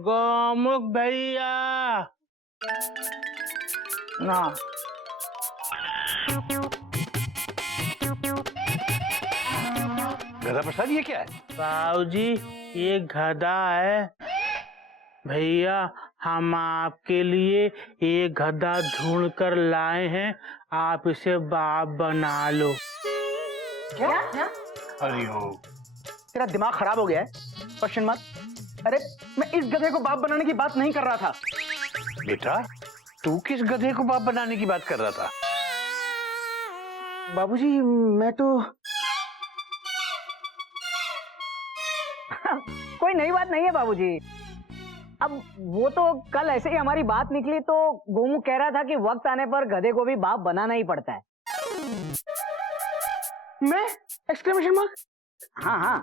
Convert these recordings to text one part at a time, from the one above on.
गोमुख भैया ना। गधा प्रसाद ये क्या है? बाबूजी ये गधा है। भैया हम आपके लिए ये गधा ढूंढ कर लाए हैं, आप इसे बाप बना लो। क्या? हरिओम। तेरा दिमाग खराब हो गया है? Question mark. अरे मैं इस गधे को बाप बनाने की बात नहीं कर रहा था। बेटा तू किस गधे को बाप बनाने की बात कर रहा था? बाबूजी मैं तो कोई नई बात नहीं है बाबूजी। अब वो तो कल ऐसे ही हमारी बात निकली तो गोमू कह रहा था कि वक्त आने पर गधे को भी बाप बनाना ही पड़ता है। मैं एक्सक्लेमेशन मार्क। हाँ हाँ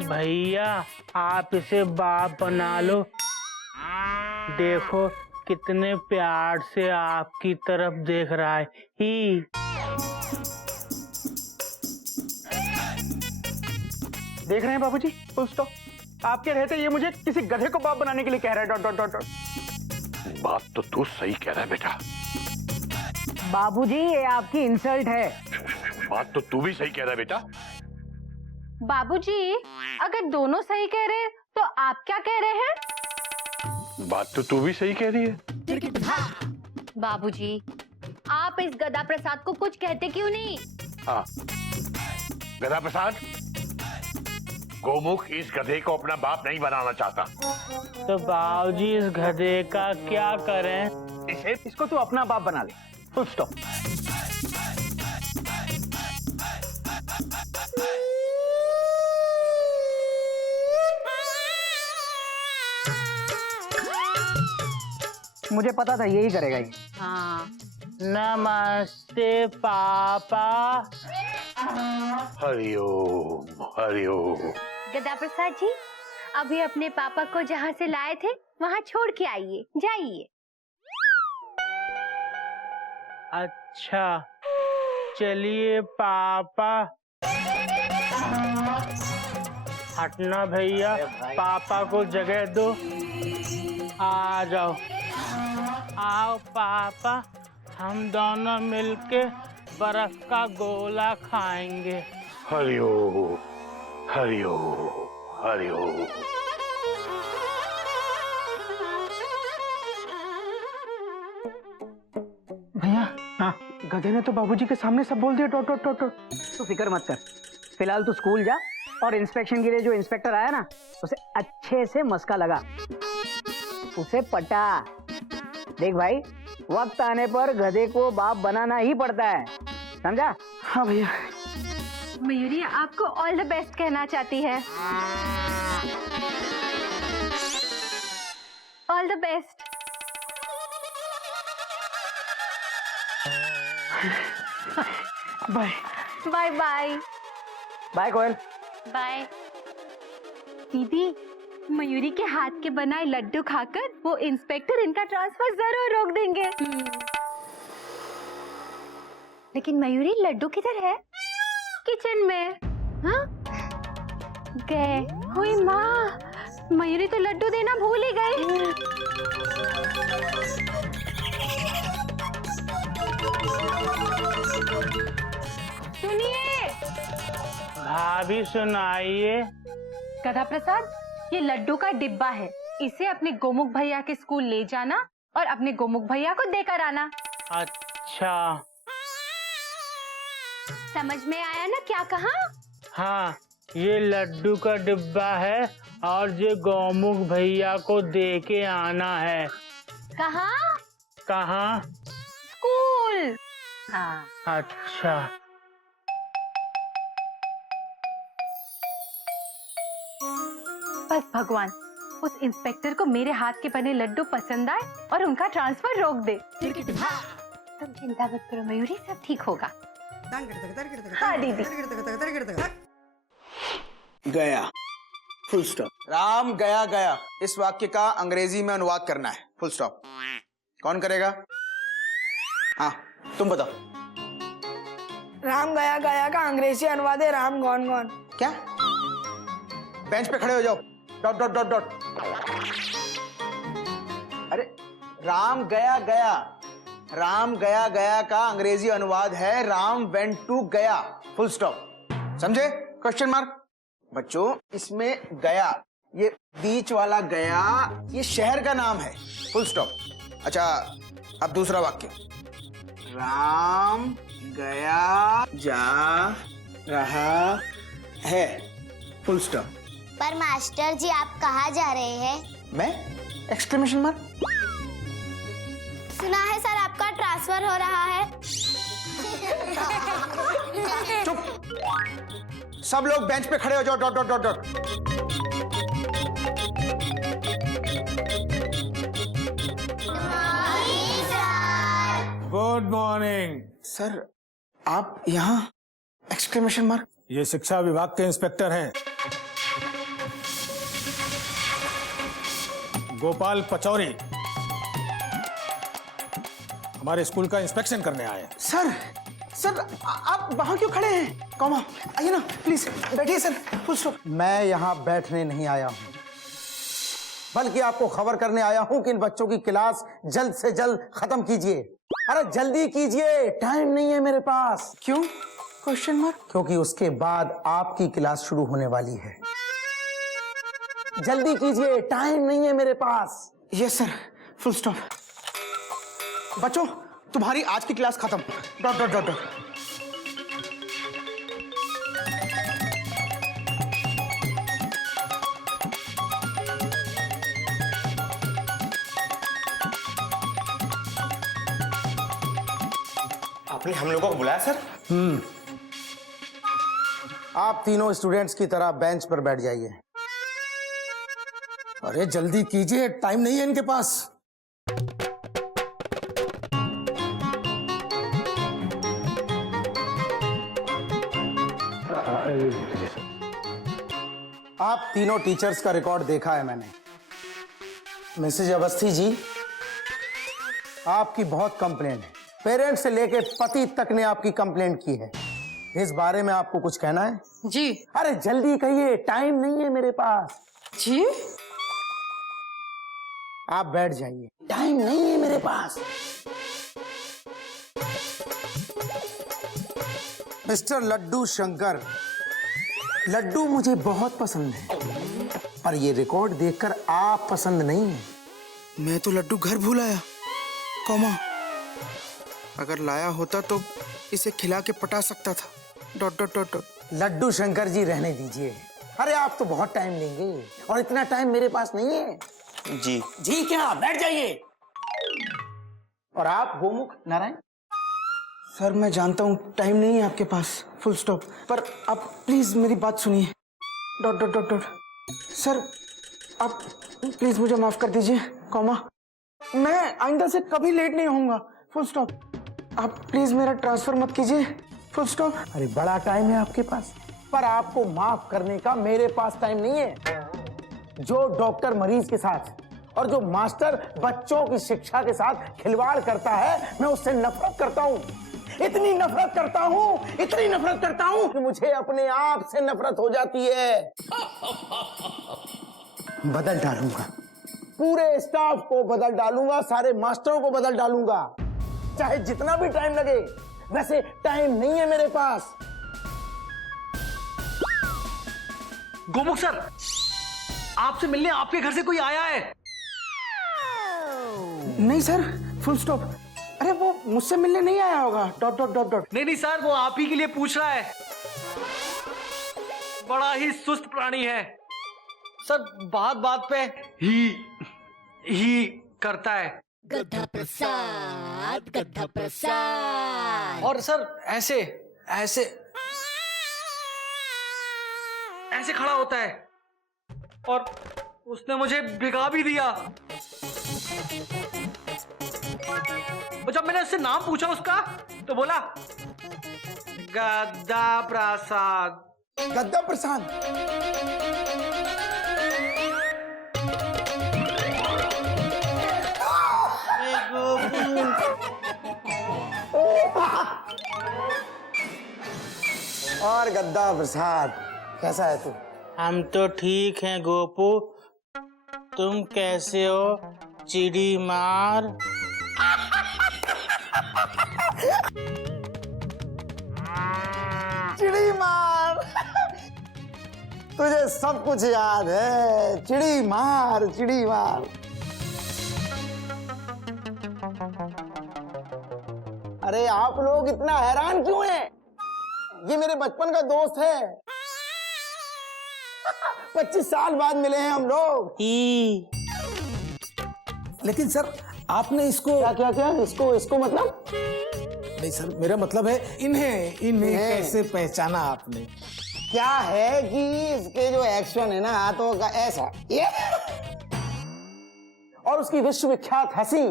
भैया आप इसे बाप बना लो। देखो कितने प्यार से आपकी तरफ देख रहा है। ही देख रहे हैं बाबूजी, फुल स्टॉप। आपके रहते ये मुझे किसी गधे को बाप बनाने के लिए कह रहा है। Dot dot dot dot. बात तो तू सही कह रहा है बेटा। बाबूजी ये आपकी इंसल्ट है। बात तो तू भी सही कह रहा है बेटा। बाबूजी अगर दोनों सही कह रहे हैं तो आप क्या कह रहे हैं? बात तो तू भी सही कह रही है। बाबूजी आप इस गधा प्रसाद को कुछ कहते क्यों नहीं? हाँ गधा प्रसाद, गोमुख इस गधे को अपना बाप नहीं बनाना चाहता। तो बाबूजी इस गधे का क्या करें? इसको तू अपना बाप बना ले। Full stop. मुझे पता था यही करेगा ये। हाँ नमस्ते पापा। हरिओम हरिओम। गधा प्रसाद जी अभी अपने पापा को जहाँ से लाए थे वहाँ छोड़ के आइए, जाइए। अच्छा चलिए पापा। हटना भैया, पापा को जगह दो। आ जाओ, आओ पापा, हम दोनों मिलके बर्फ का गोला खाएंगे। हरिओम हरिओम हरिओम। भैया हाँ, गधे ने तो बाबूजी के सामने सब बोल दिया। Dot dot dot dot. तू फिक्र मत कर, फिलहाल तू स्कूल जा और इंस्पेक्शन के लिए जो इंस्पेक्टर आया ना उसे अच्छे से मस्का लगा, उसे पटा। देख भाई वक्त आने पर गधे को बाप बनाना ही पड़ता है, समझा? हाँ भैया। मयूरी आपको ऑल द बेस्ट कहना चाहती है। All the best. Bye bye bye. Bye Koyal. Bye. दीदी मयूरी के हाथ के बनाए लड्डू खाकर वो इंस्पेक्टर इनका ट्रांसफर जरूर रोक देंगे। लेकिन मयूरी लड्डू किधर है? किचन में। हाँ? गए। हुई माँ, मयूरी तो लड्डू देना भूल ही गई। सुनिए भाभी सुनाइए। गधा प्रसाद, ये लड्डू का डिब्बा है, इसे अपने गोमुख भैया के स्कूल ले जाना और अपने गोमुख भैया को देकर आना। अच्छा समझ में आया ना क्या कहा? हाँ, ये लड्डू का डिब्बा है और ये गोमुख भैया को दे के आना है। कहा? कहाँ? स्कूल। हाँ। अच्छा बस भगवान उस इंस्पेक्टर को मेरे हाथ के बने लड्डू पसंद आए और उनका ट्रांसफर रोक दे। तुम चिंता मत करो मयूरी, सब ठीक होगा। हाँ दीदी। गया, फुल स्टॉप। राम गया गया, इस वाक्य का अंग्रेजी में अनुवाद करना है, फुल स्टॉप। कौन करेगा? हाँ तुम बताओ। राम गया गया का अंग्रेजी अनुवाद है राम गॉन गॉन। क्या? बेंच पे खड़े हो जाओ। Dot dot dot dot. अरे राम गया गया, राम गया गया का अंग्रेजी अनुवाद है राम वेंट टू गया, फुल स्टॉप। समझे? Question mark. बच्चों इसमें गया, ये बीच वाला गया, ये शहर का नाम है, फुल स्टॉप। अच्छा अब दूसरा वाक्य, राम गया जा रहा है, फुल स्टॉप। पर मास्टर जी आप कहाँ जा रहे हैं? मैं? Exclamation mark. सुना है सर आपका ट्रांसफर हो रहा है। चुप, सब लोग बेंच पे खड़े हो जाओ। Dot dot dot dot. Good morning. Sir आप यहाँ? Exclamation mark. ये शिक्षा विभाग के इंस्पेक्टर हैं, गोपाल पचौरी। हमारे स्कूल का इंस्पेक्शन करने आए हैं। सर सर आप वहां क्यों खड़े हैं? कॉमा आइए ना प्लीज, बैठिए सर, फुल स्टॉप। मैं यहाँ बैठने नहीं आया हूँ, बल्कि आपको खबर करने आया हूँ कि इन बच्चों की क्लास जल्द से जल्द खत्म कीजिए। अरे जल्दी कीजिए, टाइम नहीं है मेरे पास। क्यों? Question mark. क्योंकि उसके बाद आपकी क्लास शुरू होने वाली है। जल्दी कीजिए, टाइम नहीं है मेरे पास। Yes sir, full stop. बच्चों तुम्हारी आज की क्लास खत्म। Dot dot dot dot. आपने हम लोगों को बुलाया सर? आप तीनों स्टूडेंट्स की तरह बेंच पर बैठ जाइए। अरे जल्दी कीजिए, टाइम नहीं है इनके पास। आप तीनों टीचर्स का रिकॉर्ड देखा है मैंने। मिसेज अवस्थी जी, आपकी बहुत कंप्लेंट है। पेरेंट्स से लेके पति तक ने आपकी कंप्लेंट की है। इस बारे में आपको कुछ कहना है? जी। अरे जल्दी कहिए, टाइम नहीं है मेरे पास। जी आप बैठ जाइए, टाइम नहीं है मेरे पास। मिस्टर लड्डू शंकर, लड्डू मुझे बहुत पसंद है, पर ये रिकॉर्ड देखकर आप पसंद नहीं है। मैं तो लड्डू घर भूल आया, कॉमा अगर लाया होता तो इसे खिला के पटा सकता था। Dot dot dot dot. लड्डू शंकर जी रहने दीजिए। अरे आप तो बहुत टाइम लेंगे और इतना टाइम मेरे पास नहीं है। जी। जी क्या, बैठ जाइए। और आप गोमुख नारायण? सर मैं जानता हूँ टाइम नहीं है आपके पास, फुल स्टॉप, पर आप प्लीज मेरी बात सुनिए। Dot dot dot dot. Sir आप प्लीज मुझे माफ कर दीजिए, कॉमा मैं आइंदा से कभी लेट नहीं होऊंगा, फुल स्टॉप। आप प्लीज मेरा ट्रांसफर मत कीजिए, फुल स्टॉप। अरे बड़ा टाइम है आपके पास, पर आपको माफ करने का मेरे पास टाइम नहीं है। जो डॉक्टर मरीज के साथ और जो मास्टर बच्चों की शिक्षा के साथ खिलवाड़ करता है, मैं उससे नफरत करता हूँ। इतनी नफरत करता हूँ, इतनी नफरत करता हूँ कि मुझे अपने आप से नफरत हो जाती है। बदल डालूंगा, पूरे स्टाफ को बदल डालूंगा, सारे मास्टरों को बदल डालूंगा, चाहे जितना भी टाइम लगे। वैसे टाइम नहीं है मेरे पास। गोमुख सर, आपसे मिलने आपके घर से कोई आया है? नहीं सर, फुल स्टॉप। अरे वो मुझसे मिलने नहीं आया होगा, डॉट डॉट डॉट डॉट। नहीं नहीं सर, वो आप ही के लिए पूछ रहा है। बड़ा ही सुस्त प्राणी है सर, बात बात पे ही करता है। गधा प्रसाद, गधा प्रसाद। और सर ऐसे ऐसे ऐसे खड़ा होता है, और उसने मुझे भिगा भी दिया। और जब मैंने उससे नाम पूछा उसका, तो बोला गद्दा प्रसाद। गद्दा प्रसाद? और गद्दा प्रसाद, कैसा है तू? हम तो ठीक हैं गोपू, तुम कैसे हो चिड़ी मार? चिड़ी मार। तुझे सब कुछ याद है। चिड़ी मार, चिड़ी मार। अरे आप लोग इतना हैरान क्यों हैं? ये मेरे बचपन का दोस्त है। 25 साल बाद मिले हैं हम लोग। लेकिन सर आपने इसको क्या क्या क्या इसको मतलब? नहीं सर, मेरा मतलब है इन्हें कैसे पहचाना आपने? क्या है कि इसके जो एक्शन है ना हाथों का ऐसा ये और उसकी विश्वविख्यात हंसी।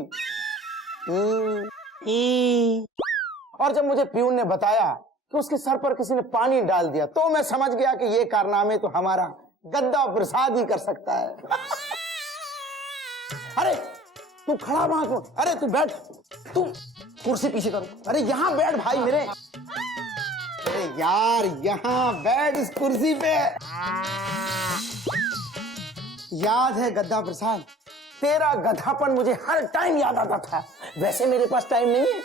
और जब मुझे प्यून ने बताया कि उसके सर पर किसी ने पानी डाल दिया तो मैं समझ गया कि ये कारनामे तो हमारा गद्दा प्रसाद ही कर सकता है। अरे तू खड़ा वहां क्यों? अरे तू बैठ, तू कुर्सी पीछे करो। अरे यहाँ बैठ भाई मेरे। अरे यार यहाँ बैठ इस कुर्सी पे। याद है गद्दा प्रसाद, तेरा गधापन मुझे हर टाइम याद आता था। वैसे मेरे पास टाइम नहीं है।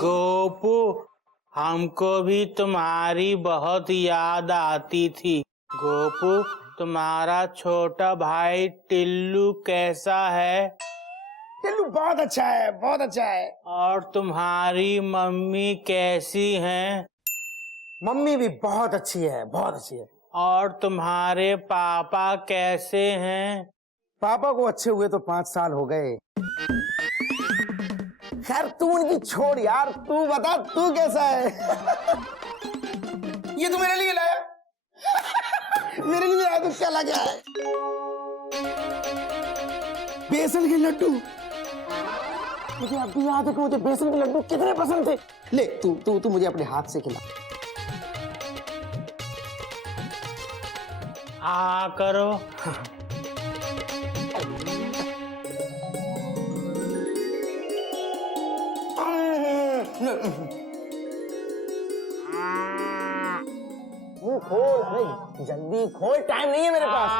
गोपू, हमको भी तुम्हारी बहुत याद आती थी। गोपू, तुम्हारा छोटा भाई टिल्लू कैसा है? टिल्लू बहुत अच्छा है, बहुत अच्छा है। और तुम्हारी मम्मी कैसी हैं? मम्मी भी बहुत अच्छी है, बहुत अच्छी है। और तुम्हारे पापा कैसे हैं? पापा को अच्छे हुए तो 5 साल हो गए। खैर तू उनकी छोड़ यार, तू बता तू कैसा है? ये तू मेरे लिए लाया? मेरे लिए लाया तो क्या लगा है? बेसन के लड्डू। मुझे अब भी याद है कि मुझे बेसन के लड्डू कितने पसंद थे। ले तू मुझे अपने हाथ से खिला। करो। मुंह खोल, अरे जल्दी खोल, टाइम नहीं है मेरे पास।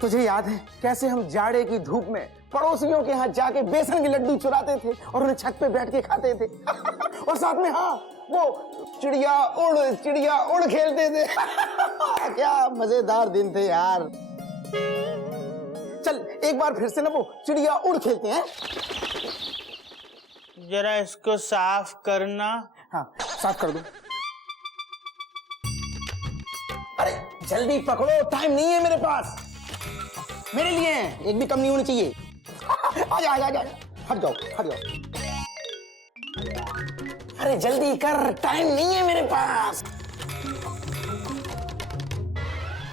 तुझे याद है कैसे हम जाड़े की धूप में पड़ोसियों के यहाँ जाके बेसन के लड्डू चुराते थे और उन्हें छत पे बैठ के खाते थे? और साथ में हाँ वो चिड़िया उड़ खेलते थे। क्या मजेदार दिन थे यार। चल एक बार फिर से ना वो चिड़िया उड़ खेलते हैं। जरा इसको साफ करना। हाँ साफ कर दो। अरे जल्दी पकड़ो, टाइम नहीं है मेरे पास। मेरे लिए एक भी कम नहीं होनी चाहिए। आजा आजा आजा, हट जाओ हट जाओ। अरे जल्दी कर, टाइम नहीं है मेरे पास।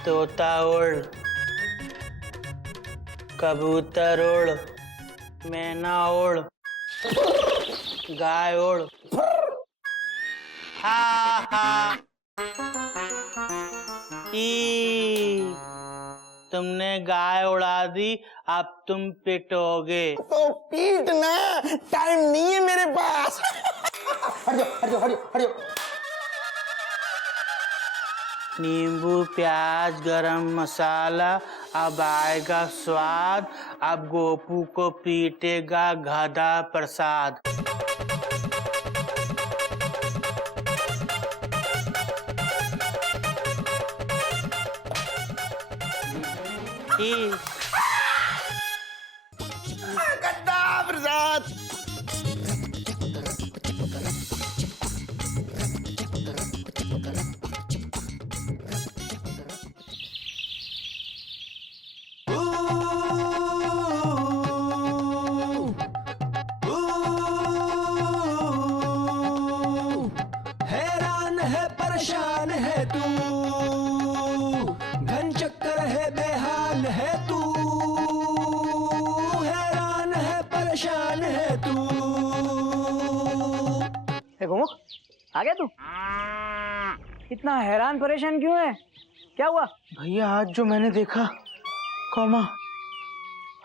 तोता उड़, कबूतर उड़, मैना उड़, गाय उड़। हा हा। ई, तुमने गाय उड़ा दी, अब तुम पिटोगे। तो पीटना, टाइम नहीं है मेरे पास। हट जाओ हट जाओ हट जाओ हट जाओ। नींबू प्याज गरम मसाला, अब आएगा स्वाद। अब गोपू को पीटेगा गधा प्रसाद। गद्दा प्रसाद। हैरान है परेशान है तू, घन चक्कर है बेहाल है तू, हैरान है परेशान है तू। गोमुख आ गया तू? इतना हैरान परेशान क्यों है? क्या हुआ? भैया आज जो मैंने देखा, कॉमा,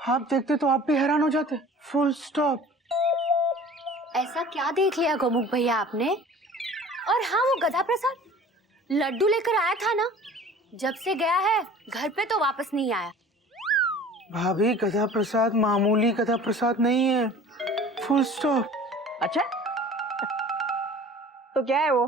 आप देखते तो आप भी हैरान हो जाते। Full stop. ऐसा क्या देख लिया गोमुख भैया आपने? और हाँ, वो गधा प्रसाद लड्डू लेकर आया था ना, जब से गया है घर पे तो वापस नहीं आया। भाभी, गधा प्रसाद मामूली गधा प्रसाद नहीं है, फुल स्टॉप। अच्छा तो क्या है वो?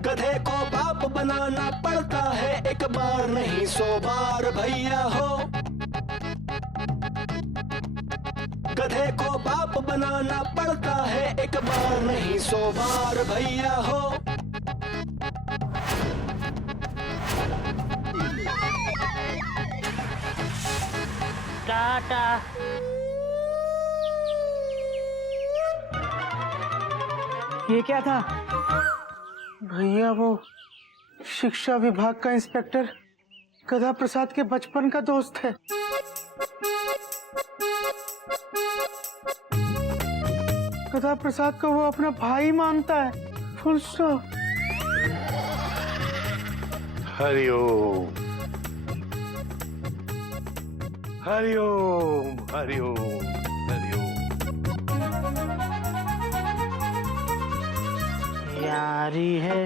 गधे को बाप बनाना पड़ता है, एक बार नहीं 100 बार भैया हो। गधे को बाप बनाना पड़ता है, एक बार नहीं 100 बार भैया हो। टाटा। ये क्या था? भैया, वो शिक्षा विभाग का इंस्पेक्टर गधा प्रसाद के बचपन का दोस्त है। गधा प्रसाद को वो अपना भाई मानता है, फुल स्टॉप। हरिओम हरिओम हरिओम हरिओम। यारी है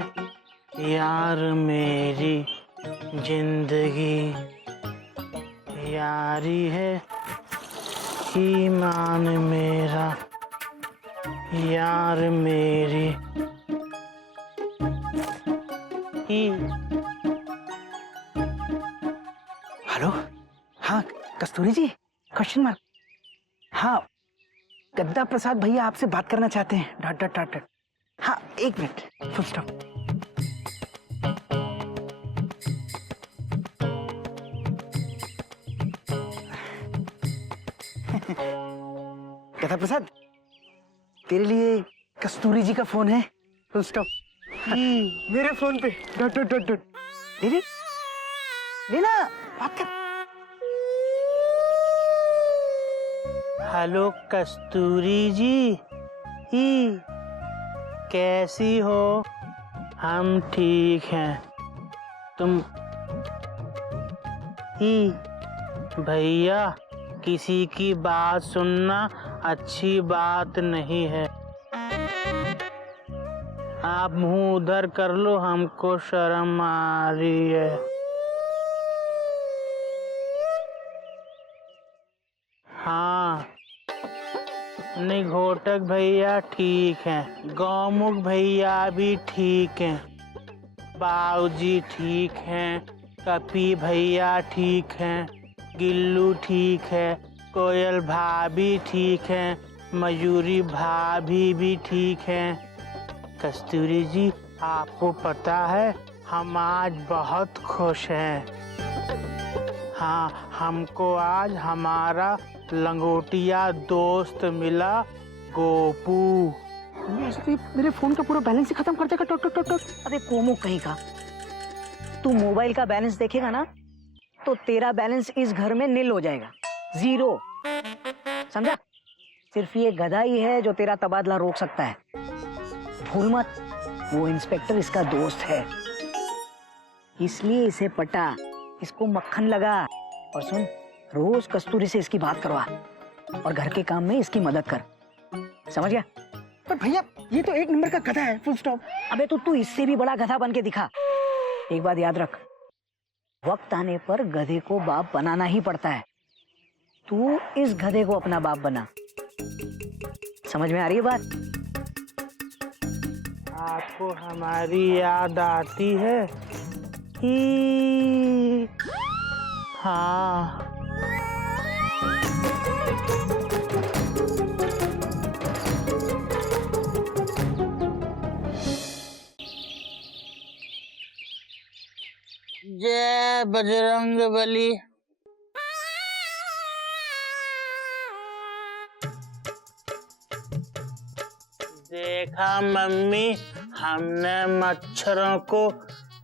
यार मेरी जिंदगी, यारी है ईमान मेरा, यार मेरी हेलो, हाँ कस्तूरी जी, क्वेश्चन मार्क। हाँ, गद्दा प्रसाद भैया आपसे बात करना चाहते हैं, डॉट डॉट डॉट डॉट। हाँ, 1 मिनट, फुल स्टॉप। गद्दा प्रसाद, तेरे लिए कस्तूरी जी का फोन है, फुल स्टॉप। मेरे फोन पे डॉट डॉट डॉट डॉट। दीदी लेना, बात कर। हेलो कस्तूरी जी, कैसी हो? हम ठीक हैं। तुम भैया, किसी की बात सुनना अच्छी बात नहीं है। आप मुंह उधर कर लो, हमको शर्म आ रही है। हाँ, निघोटक भैया ठीक हैं, गौमुख भैया भी ठीक हैं, बाऊजी ठीक हैं, कपी भैया ठीक हैं, गिल्लू ठीक है, कोयल भाभी ठीक हैं, मयूरी भाभी भी ठीक हैं। कस्तूरी जी, आपको पता है हम आज बहुत खुश हैं। हाँ, हमको आज हमारा लंगोटिया दोस्त मिला, गोपू। मेरे फोन का पूरा बैलेंस ही खत्म कर देगा। टोट टोट टोट टोट। अरे कोमो कहीं का, तू मोबाइल का बैलेंस देखेगा ना तो तेरा बैलेंस इस घर में नील हो जाएगा, 0। समझा? सिर्फ ये गधा ही है जो तेरा तबादला रोक सकता है। भूल मत, वो इंस्पेक्टर इसका दोस्त है, इसलिए इसे पटा, इसको मक्खन लगा। और सुन, रोज कस्तूरी से इसकी बात करवा और घर के काम में इसकी मदद कर, समझ गया? पर भैया, ये तो 1 नंबर का गधा है, फुल स्टॉप। अबे तो तू इससे भी बड़ा गधा बन के दिखा। एक बात याद रख, वक्त आने पर गधे को बाप बनाना ही पड़ता है। तू इस गधे को अपना बाप बना। समझ में आ रही है बात? आपको हमारी याद आती है? हाँ। जय बजरंग बली। देखा मम्मी, हमने मच्छरों को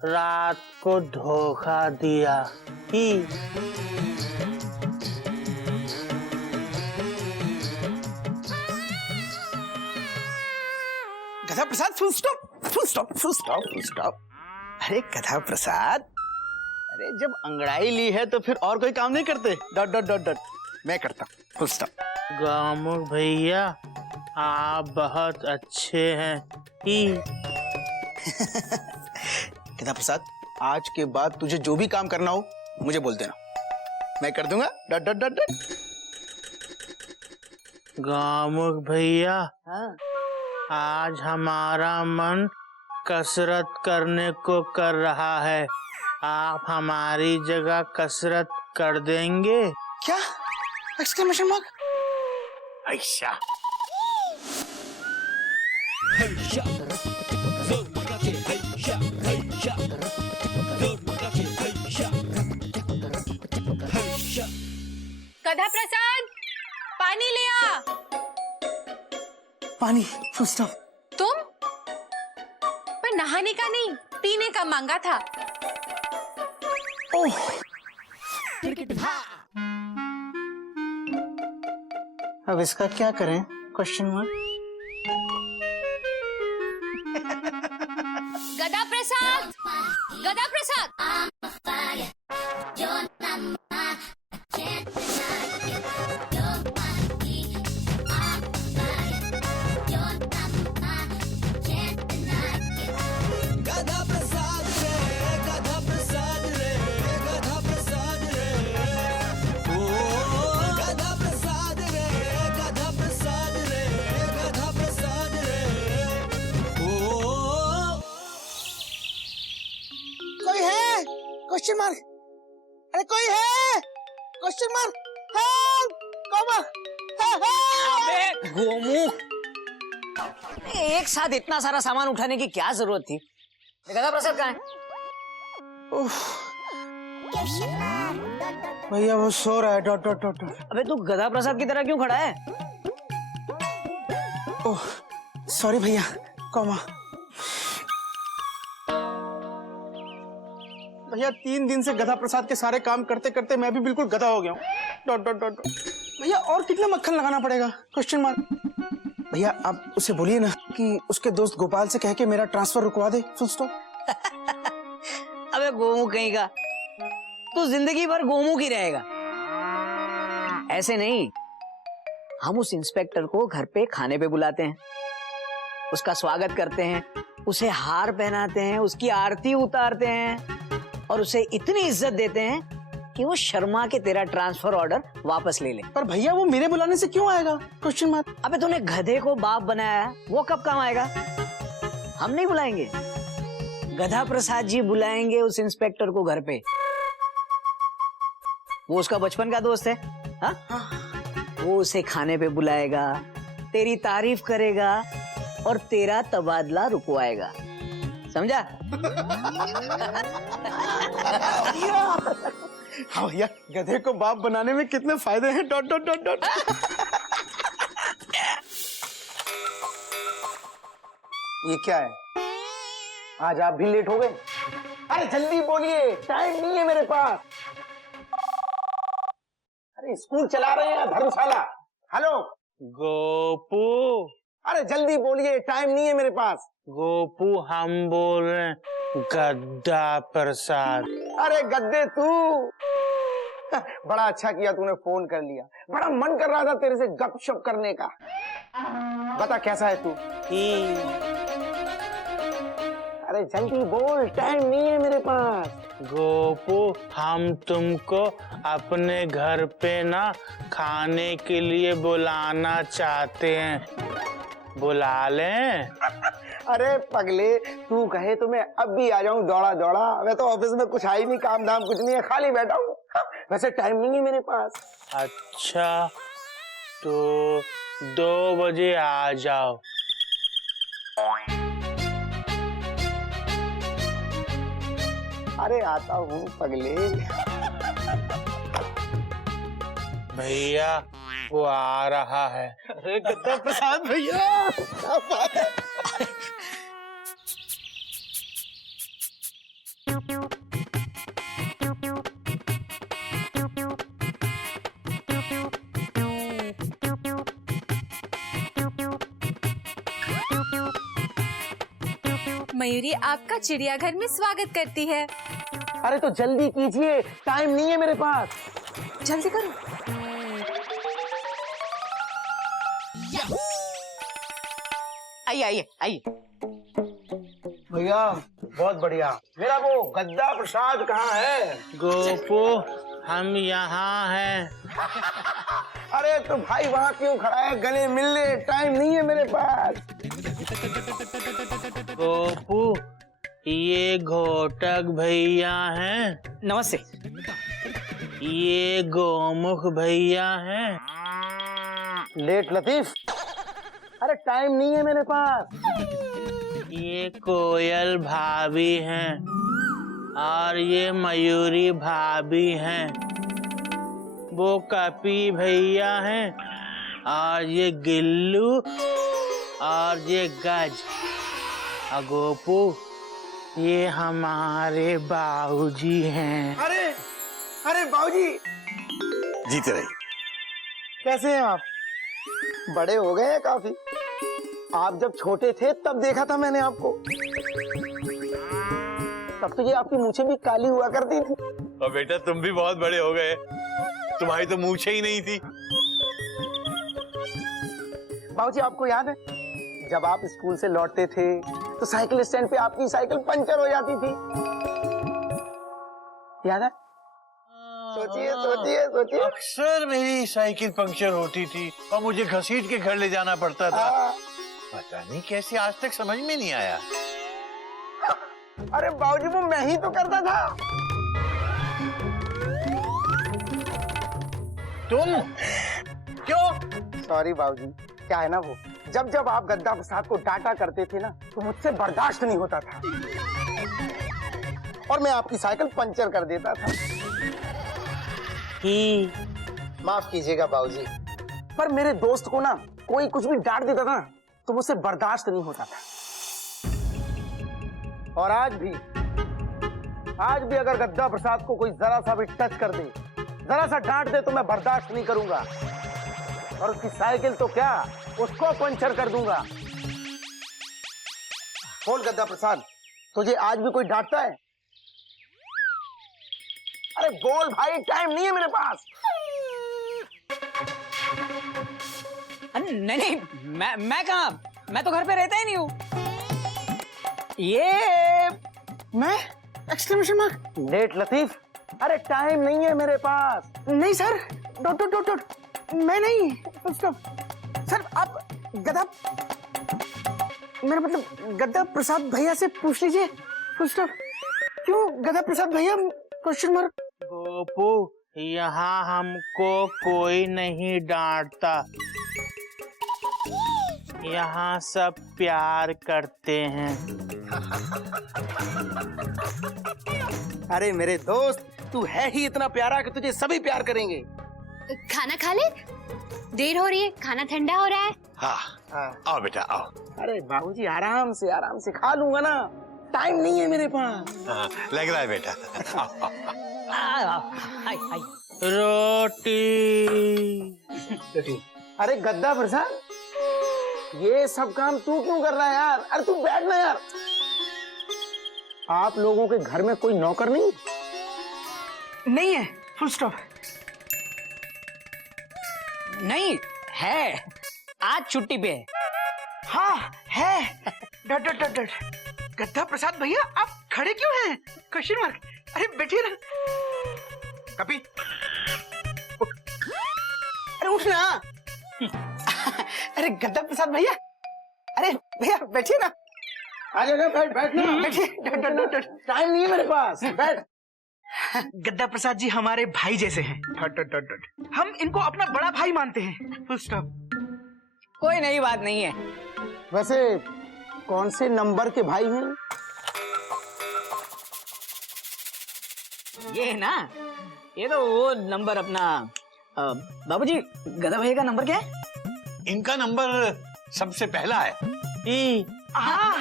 रात को धोखा दिया ही। गधा Prasad, full stop full stop full stop full stop. अरे गधा प्रसाद, अरे जब अंगड़ाई ली है तो फिर और कोई काम नहीं करते? Dot dot dot dot. मैं करता हूँ, फुल स्टॉप। गामुक भैया आप बहुत अच्छे हैं। गधा प्रसाद, आज के बाद तुझे जो भी काम करना हो मुझे बोल देना, मैं कर दूंगा। डट डट डट डट। गामुक भैया हाँ। आज हमारा मन कसरत करने को कर रहा है, आप हमारी जगह कसरत कर देंगे क्या? Exclamation mark. ऐसा गधा प्रसाद, पानी ले आ। पानी, फुल स्टॉप। तुम? पर नहाने का नहीं, पीने का मांगा था। ओह, अब इसका क्या करें? Question mark. गधा प्रसाद, गधा प्रसाद। कोई है? Question mark. अरे कोई है? Question mark. हेल्प! कॉमा। अबे गोमुख, एक साथ इतना सारा सामान उठाने की क्या जरूरत थी? गधा प्रसाद कहाँ है? भैया वो सो रहा है। Dot dot dot dot. अबे तू गधा प्रसाद की तरह क्यों खड़ा है? ओह सॉरी भैया, कॉमा। भैया 3 दिन से गधा प्रसाद के सारे काम करते करते मैं भी बिल्कुल गधा हो गया हूँ। Dot dot dot dot. भैया और कितना मक्खन लगाना पड़ेगा? Question mark. भैया आप उसे बोलिए ना कि उसके दोस्त गोपाल से कह के मेरा ट्रांसफर रुकवा दे। Full stop. अबे गोमुख कहीं का, तू जिंदगी भर गोमुख ही रहेगा। ऐसे नहीं, हम उस इंस्पेक्टर को घर पे खाने पे बुलाते हैं, उसका स्वागत करते हैं, उसे हार पहनाते हैं, उसकी आरती उतारते हैं और उसे इतनी इज्जत देते हैं कि वो शर्मा के तेरा ट्रांसफर ऑर्डर वापस ले ले। पर भैया वो मेरे बुलाने से क्यों आएगा? Question mark. अबे तूने गधे को बाप बनाया है, वो कब काम आएगा? हम नहीं बुलाएंगे, गधा प्रसाद जी बुलाएंगे उस इंस्पेक्टर को घर पे। वो उसका बचपन का दोस्त है। हाँ? वो उसे खाने पे बुलाएगा, तेरी तारीफ करेगा और तेरा तबादला रुकवाएगा, समझा? हाँ भैया, गधे को बाप बनाने में कितने फायदे हैं। Dot dot dot dot. ये क्या है? आज आप भी लेट हो गए। अरे जल्दी बोलिए, टाइम नहीं है मेरे पास। अरे स्कूल चला रहे हैं धर्मशाला। हेलो गोपू, अरे जल्दी बोलिए, टाइम नहीं है मेरे पास। गोपू हम बोल रहे हैं, गद्दा प्रसाद। अरे गद्दे तू, बड़ा अच्छा किया तूने फोन कर लिया, बड़ा मन कर रहा था तेरे से गपशप करने का। बता कैसा है तू? अरे जल्दी बोल, टाइम नहीं है मेरे पास। गोपू हम तुमको अपने घर पे ना खाने के लिए बुलाना चाहते हैं, बुला लें? अरे पगले, तू कहे तो मैं अब भी आ जाऊं दौड़ा दौड़ा। मैं तो ऑफिस में कुछ है नहीं, काम धाम कुछ नहीं है, खाली बैठा हूँ। वैसे टाइम नहीं है मेरे पास। अच्छा तो 2 बजे आ जाओ। अरे आता हूँ पगले। भैया वो आ रहा है। अरे गद्दा प्रसाद भैया, क्या बात है? मयूरी आपका चिड़ियाघर में स्वागत करती है। अरे तो जल्दी कीजिए, टाइम नहीं है मेरे पास। जल्दी करो। आइए आइए आइए। भैया बहुत बढ़िया। मेरा वो गद्दा प्रसाद कहाँ है? गोपू हम यहाँ हैं। अरे तो भाई वहाँ क्यों खड़ा है? गले मिलने टाइम नहीं है मेरे पास। गोपू ये घोटक भैया हैं। नमस्ते। ये गोमुख भैया हैं। लेट लतीफ। अरे टाइम नहीं है मेरे पास। ये कोयल भाभी हैं और ये मयूरी भाभी हैं। वो कपी भैया हैं और ये गिल्लू और ये गज। गोपू ये हमारे बाबूजी हैं। अरे अरे बाबूजी जीते रही। कैसे हैं आप? बड़े हो गए हैं काफी। आप जब छोटे थे तब देखा था मैंने आपको। तब तो ये आपकी मूछें भी काली हुआ करती थी। और बेटा तुम भी बहुत बड़े हो गए, तुम्हारी तो मूछें ही नहीं थी। बाबूजी आपको याद है जब आप स्कूल से लौटते थे तो साइकिल स्टैंड पे आपकी साइकिल पंचर हो जाती थी? याद है? सोचिए सोचिए सोचिए। अक्सर मेरी साइकिल पंक्चर होती थी और मुझे घसीट के घर ले जाना पड़ता था। पता नहीं कैसे आज तक समझ में नहीं आया। अरे बाबूजी वो मैं ही तो करता था। तुम क्यों? सॉरी बाबूजी। क्या है ना वो जब जब आप गद्दा प्रसाद को डांटा करते थे ना तो मुझसे बर्दाश्त नहीं होता था और मैं आपकी साइकिल पंचर कर देता था। माफ कीजिएगा बाबूजी, पर मेरे दोस्त को ना कोई कुछ भी डांट देता था तो मुझसे बर्दाश्त नहीं होता था। और आज भी अगर गद्दा प्रसाद को कोई जरा सा भी टच कर दे, जरा सा डांट दे तो मैं बर्दाश्त नहीं करूंगा और उसकी साइकिल तो क्या उसको पंचर कर दूंगा। बोल गद्दा प्रसाद, तुझे आज भी कोई डांटता है? अरे बोल भाई, टाइम नहीं है मेरे पास। अरे नहीं नहीं, मैं कहाँ, मैं तो घर पे रहता ही नहीं हूँ। ये मैं एक्सक्लेमेशन मार्क। लेट लतीफ। अरे टाइम नहीं है मेरे पास। नहीं sir, dot dot dot dot मैं नहीं। स्टॉप सर, आप गद्दा, मेरा मतलब गद्दा प्रसाद भैया से पूछ लीजिए। स्टॉप। क्यों गद्दा प्रसाद भैया? Question mark. गोपू यहाँ हमको कोई नहीं डांटता। यहाँ सब प्यार करते हैं। अरे मेरे दोस्त, तू है ही इतना प्यारा कि तुझे सभी प्यार करेंगे। खाना खा ले, देर हो रही है, खाना ठंडा हो रहा है। हाँ आओ बेटा आओ। अरे बाबूजी आराम से खा लूंगा ना, टाइम नहीं है मेरे पास। हाँ, लग रहा है बेटा। आओ, आओ। आई। रोटी। अरे गद्दा प्रसाद, ये सब काम तू क्यों कर रहा है यार? अरे तू बैठ ना यार। आप लोगों के घर में कोई नौकर नहीं? नहीं है, फुल स्टॉप। नहीं है, आज छुट्टी पे है। हाँ है। डट डट डट डट। गद्दा प्रसाद भैया आप खड़े क्यों हैं? Question mark. अरे बैठिए ना। कपी अरे उठ ना। अरे गद्दा प्रसाद भैया, अरे भैया बैठिए ना। आ जाएगा, बैठ ना। बैठिए। टाइम नहीं है मेरे पास, बैठ। गद्दा प्रसाद जी हमारे भाई जैसे हैं। हम इनको अपना बड़ा भाई मानते हैं। Full stop. कोई नई बात नहीं है। वैसे कौन से नंबर के भाई हैं? ये है ना, ये तो वो नंबर अपना बाबूजी, गधा भैया का नंबर क्या है? इनका नंबर सबसे पहला है। हाँ,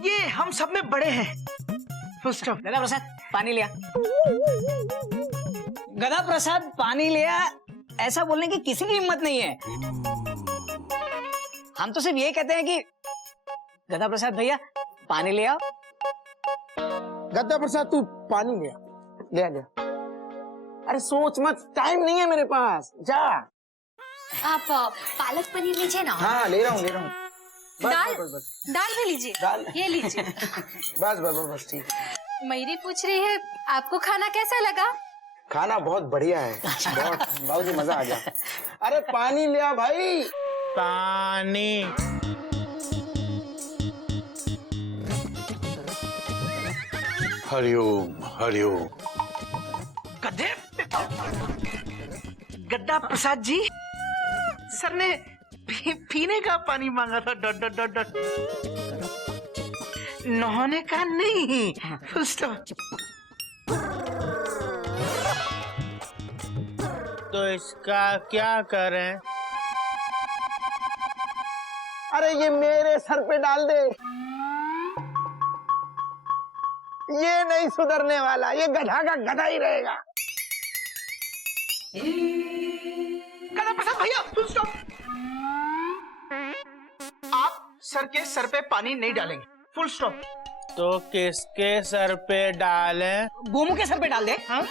ये हम सब में बड़े हैं। Full stop. गधा प्रसाद पानी लिया। गधा प्रसाद पानी लिया, ऐसा बोलने की किसी की हिम्मत नहीं है। हम तो सिर्फ ये कहते हैं कि गधा प्रसाद भैया पानी ले आओ। गद्दा प्रसाद तू पानी ले आ। अरे सोच मत, टाइम नहीं है मेरे पास, जा। आप पालक पनीर लीजिए ना। हाँ ले रहा हूँ। दाल बस बस दाल भी लीजिए, दाल ये लीजिए। बस बस बस बस ठीक है। मयूरी पूछ रही है आपको खाना कैसा लगा? खाना बहुत बढ़िया है, बहुत बाबूजी मजा आ गया। अरे पानी ले आ भाई। पानी। हरिओम हरिओम। गधे गड्ढा प्रसाद जी, सर ने पीने का पानी मांगा था। डॉट डॉट डॉट डॉट, नहाने का नहीं। Full stop. तो इसका क्या करें? अरे ये मेरे सर पे डाल दे, ये नहीं सुधरने वाला, ये गधा का गधा ही रहेगा। गधा प्रसाद भैया, फुल स्टॉप। आप सर के सर पे पानी नहीं डालेंगे, फुल स्टॉप। तो किसके सर पे डालें? गोमू के सर पे डाल दे। हाँ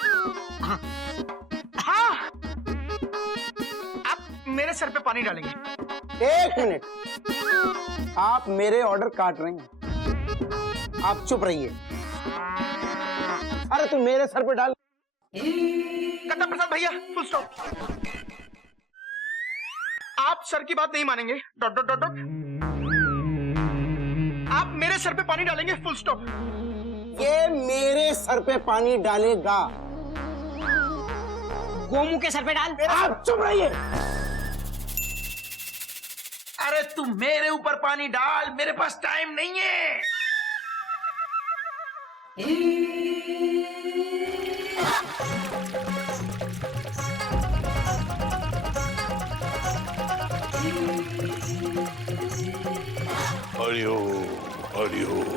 हाँ हाँ, आप मेरे सर पे पानी डालेंगे। एक मिनट, आप मेरे ऑर्डर काट रहे हैं, आप चुप रहिए। अरे तू मेरे सर पे डाल। गधा प्रसाद भैया, फुल स्टॉप। आप सर की बात नहीं मानेंगे। Dot dot dot dot. आप मेरे सर पे पानी डालेंगे, फुल स्टॉप। ये मेरे सर पे पानी डालेगा। गोमू के सर पे डाल। आप चुप रहिए। अरे तू मेरे ऊपर पानी डाल, मेरे पास टाइम नहीं है। हरिओम हरिओम।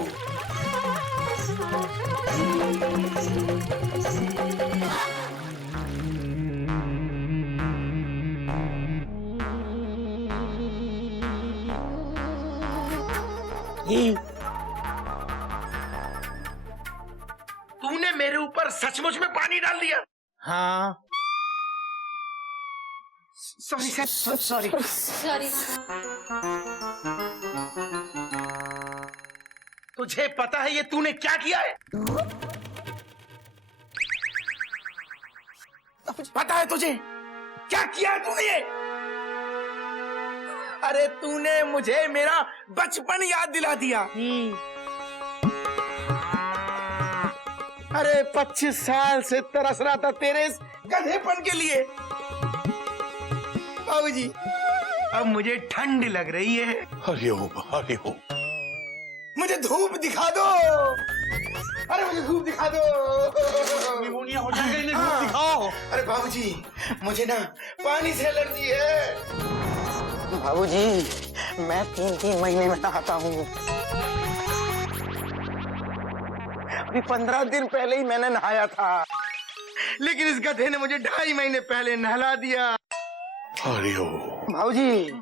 तूने मेरे ऊपर सचमुच में पानी डाल दिया? हाँ। Sorry sir, sorry. सॉरी। तुझे पता है ये तूने क्या किया है? पता है तुझे क्या किया है तूने ये? अरे तूने मुझे मेरा बचपन याद दिला दिया। अरे 25 साल से तरस रहा था तेरे इस गधेपन के लिए। बाबूजी, अब मुझे ठंड लग रही है। हरिओम हरिओम। मुझे धूप दिखा दो। अरे मुझे धूप दिखा दो। निमोनिया हो जाएगा, इन्हें धूप दिखाओ। अरे बाबूजी, मुझे ना पानी से एलर्जी है। बाबूजी, मैं 3-3 महीने में नहाता हूँ। अभी 15 दिन पहले ही मैंने नहाया था। लेकिन इस गधे ने मुझे 2.5 महीने पहले नहला दिया। हरिओम। बाबूजी,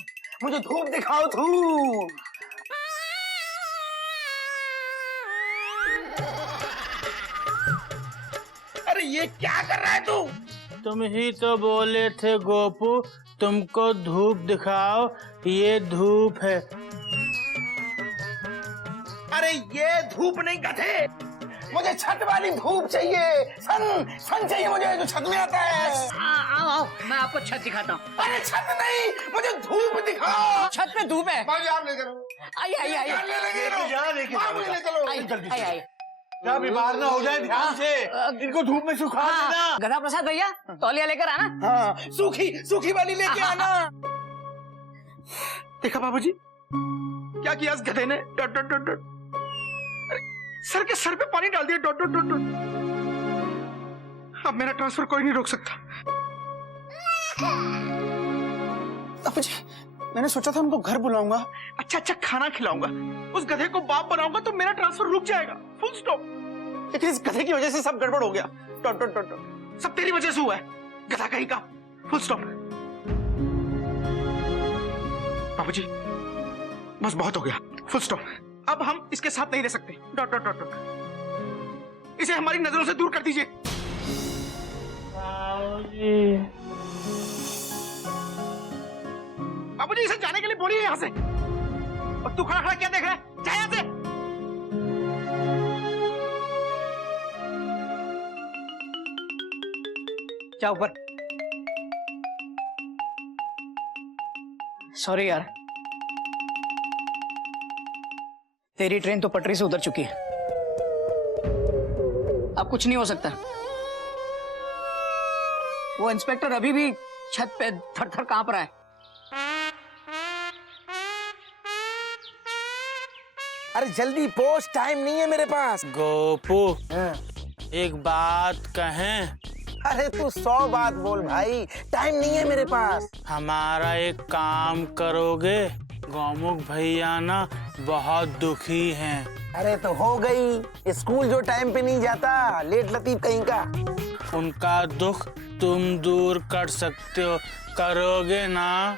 मुझे धूप दिखाओ, धूप। अरे ये क्या कर रहा है तू? तुम ही तो बोले थे गोपू, तुमको धूप दिखाओ, ये धूप है। अरे ये धूप नहीं गधे, मुझे छत वाली धूप चाहिए। सन चाहिए मुझे, जो छत में आता है। आओ आओ, मैं आपको छत दिखाता हूँ। अरे छत नहीं, मुझे धूप दिखाओ। छत पे धूप है। बाबूजी, आप ले चलो। आइए आइए आइए। बाबूजी, ले चलो। आइए आइए। क्या बीमार ना हो जाए, ध्यान से इनको धूप में सुखा देना। गधा प्रसाद भैया, तौलिया लेकर आना। हाँ, सूखी वाली लेके आना। देखा बाबूजी क्या किया इस गधे ने? Dot dot dot dot. अरे सर के सर पे पानी डाल दिया। Dot dot dot dot. अब मेरा ट्रांसफर कोई नहीं रोक सकता। बाबूजी, मैंने सोचा था उनको घर बुलाऊंगा। अच्छा अच्छा खाना खिलाऊंगा, उस गधे को बाप बनाऊंगा तो मेरा ट्रांसफर रुक जाएगा। Full stop. लेकिन इस गधे की वजह से सब गड़बड़ हो गया। Dot dot dot dot. सब तेरी वजह से हुआ है, गधा कहीं का। Full stop. बाबूजी, बस बहुत हो गया। Full stop. अब हम इसके साथ नहीं रह सकते। Dot dot dot dot. इसे हमारी नजरों से दूर कर दीजिए। बाबूजी, इसे जाने के लिए बोलिए यहाँ से। और तू खड़ा खड़ा क्या देख रहा है? जा यहाँ से। जा ऊपर। सॉरी यार, तेरी ट्रेन तो पटरी से उतर चुकी है, अब कुछ नहीं हो सकता। वो इंस्पेक्टर अभी भी छत पे थर थर कांप रहा है। अरे जल्दी पोस्ट, टाइम नहीं है मेरे पास। गोपू, एक बात कहें? अरे तू 100 बात बोल भाई, टाइम नहीं है मेरे पास। हमारा एक काम करोगे? गौमुख भैया ना बहुत दुखी हैं। अरे तो हो गई, स्कूल जो टाइम पे नहीं जाता, लेट लतीफ कहीं का। उनका दुख तुम दूर कर सकते हो, करोगे ना?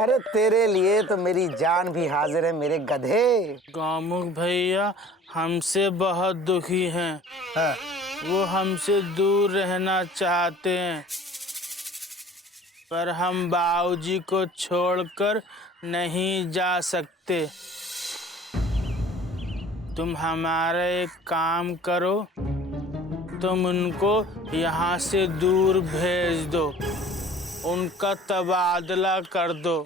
अरे तेरे लिए तो मेरी जान भी हाजिर है मेरे गधे। गौमुख भैया हमसे बहुत दुखी हैं। हाँ। वो हमसे दूर रहना चाहते हैं, पर हम बाबूजी को छोड़कर नहीं जा सकते। तुम हमारा एक काम करो, तुम उनको यहाँ से दूर भेज दो, उनका तबादला कर दो।